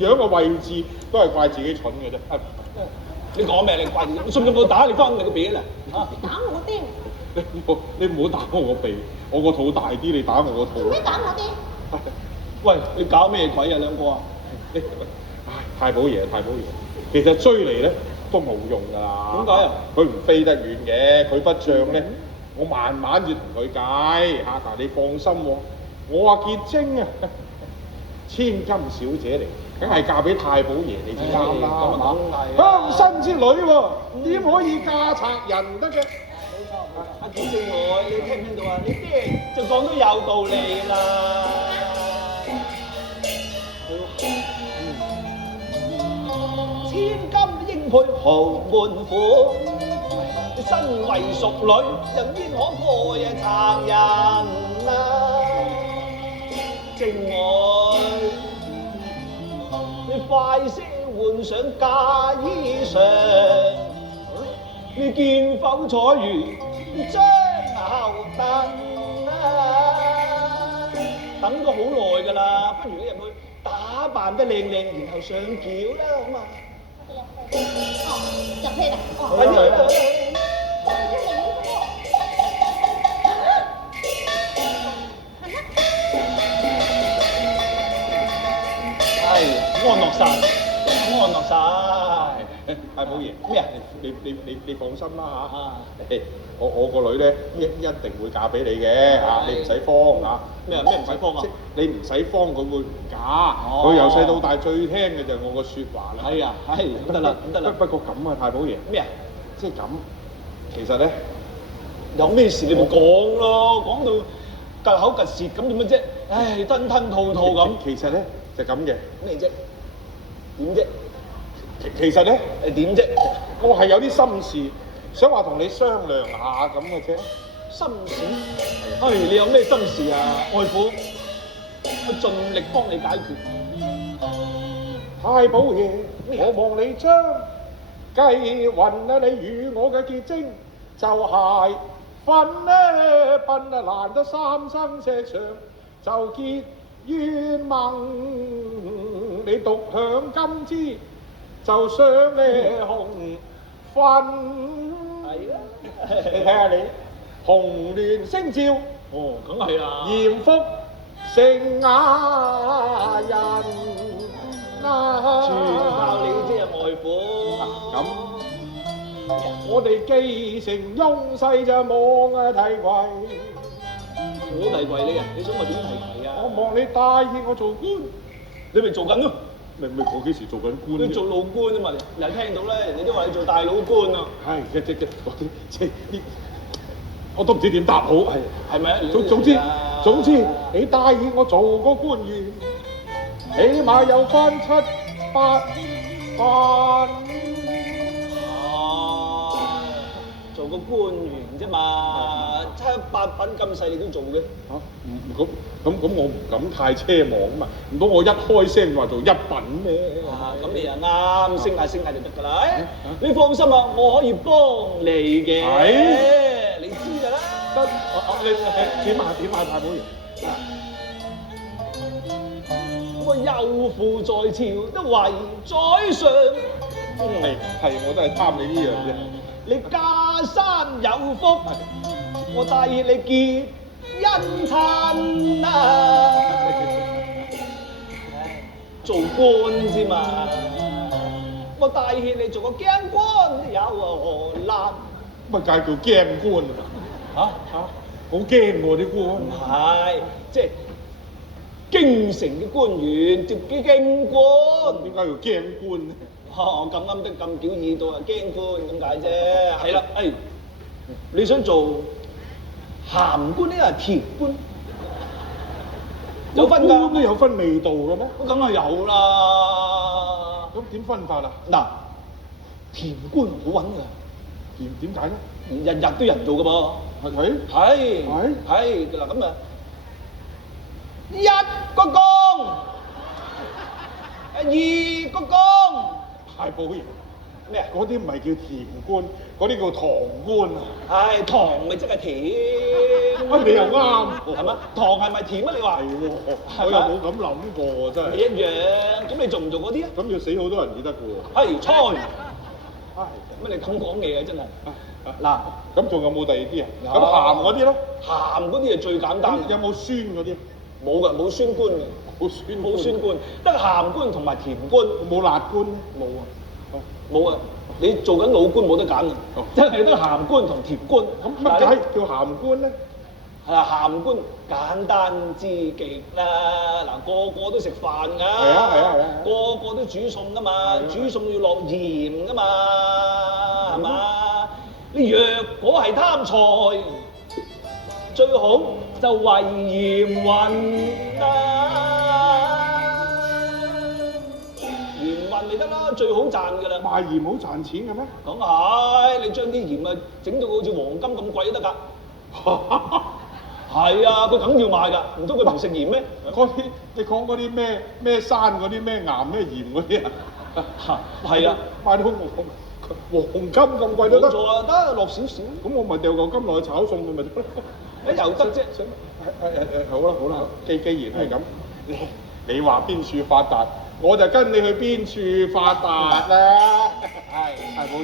樣嘅位置都係怪自己蠢嘅啫。你講咩？你怪你信唔信我打你翻你個鼻啦？啊！你打我啲，你唔好打我個鼻，我個肚大啲，你打我個肚。做咩打我啲？喂，你搞咩鬼啊兩個啊？太保爺，其實追嚟咧都冇用㗎啦。點解啊？佢唔飛得遠嘅，佢筆帳咧，我慢慢要同佢計嚇。但係你放心喎，我話結晶啊，千金小姐嚟，梗係嫁俾太保爺你至啱啦，係嘛？鄉紳之女喎，點可以嫁賊人得嘅？阿結晶我，你聽唔聽到啊？你爹就講得有道理啦。千金應配豪門款，身為淑女又焉可過夜賊人啊？靜愛，你快些換上嫁衣裳，你見否彩如張後凳啊？等咗好耐㗎啦，不如你入去打扮得靚靚，然後上轎啦，好嘛？哦，入戲啦！哦，係啊！係安樂晒，安樂晒。太保爺咩啊？你放心啦嚇。我個女咧一定會嫁俾你嘅嚇，你唔使慌嚇。咩唔使慌啊？你唔使慌，佢會唔嫁。佢由細到大最聽嘅就係我個説話啦。係啊，係咁得啦，咁得啦。不過咁啊，太保爺。咩啊？即係咁，其實咧有咩事你咪講咯，講到夾口夾舌咁點樣啫？唉，吞吞吐吐咁。其實咧就咁嘅。咩啫？點啫？其實咧係點啫？我係有啲心事，想話同你商量下咁嘅啫。心事？唉，你有咩心事啊，外父？我盡力幫你解決。太保爺，我望你將計運啊，你與我嘅結晶就係分呢笨啊，難得三生石上就結冤盟，你獨享金枝就雙呢紅分。係啦，你睇下你紅鸞星照，哦，梗係啦。艷福成雅人啊！全靠你啫，外父。咁我哋繼承雍勢就望啊提攜。我提攜你啊？你想我點提攜啊？我望你帶挈我做官，你咪做緊咯。咪我幾時做緊官？你做老官啊嘛？你聽到咧，人哋都話你做大老官啊。係即我都唔知點答好。係咪啊？總之，你帶挈我做個官員，起碼有翻7、8分。做個官員啫嘛，7、8品咁細你都做嘅。嚇，咁我唔敢太奢望啊嘛，唔通我一開聲話做1品咩？咁你又啱，升下就得㗎啦。你放心啊，我可以幫你嘅。係，你知㗎啦。得，你點啊，太保爺？我有父在朝，都為宰相。係，我都係貪你呢樣啫。你家山有福，我帶挈你結姻親啊！做官之嘛，我帶挈你做個京官有何難？乜解叫驚官啊？好驚喎啲官。唔係，即係京城嘅官員就叫京官。點解要驚官咧？咁啱得咁表意到啊，京官咁解啫。係啦，你想做鹹官呢？係甜官？有分㗎？官都有分味道嘅咩？梗係有啦。咁點分法啊？嗱，甜官好揾㗎。點解咧？日日都有人做㗎噃。係嗱咁啊，一個工，二個工。太保爺，咩啊？嗰啲唔係叫甜官，嗰啲叫糖官啊！唉，糖咪即係甜。啊，你又啱喎，係嘛？糖係咪甜啊？你話係喎，我又冇咁諗過喎，真係。係一樣。咁你做唔做嗰啲啊？咁要死好多人至得嘅喎。係菜。唉，乜你咁講嘢啊？真係。嗱，嗱，咁仲有冇第二啲啊？有咁鹹嗰啲咧？鹹嗰啲係最簡單咁。有冇酸嗰啲？冇㗎，冇酸官嘅，冇酸冇酸官，得鹹官同埋甜官。冇辣官咧？冇啊，冇啊！你做緊老官冇得揀啊哦，真係得鹹官同甜官。咁乜解叫鹹官咧？係啊，鹹官簡單之極啦！嗱，個個都食飯㗎，係啊個個都煮餸㗎嘛，煮餸要落鹽㗎嘛，係嘛？你若果係貪財，最好就為鹽運啦，鹽運咪得啦，最好賺㗎啦。賣鹽好賺錢嘅咩？咁係，你將啲鹽啊整到好似黃金咁貴都得㗎。係啊，佢梗要賣㗎，唔通佢唔食鹽咩？嗰啲你講嗰啲咩山嗰啲咩岩咩鹽嗰啲啊？係啊，賣到黃金咁貴都得。冇錯啊，得落少少，咁我咪掉嚿金落去炒餸佢咪得咯？又得啫。好啦，既然係咁，你話邊處發達，我就跟你去邊處發達啦。係冇。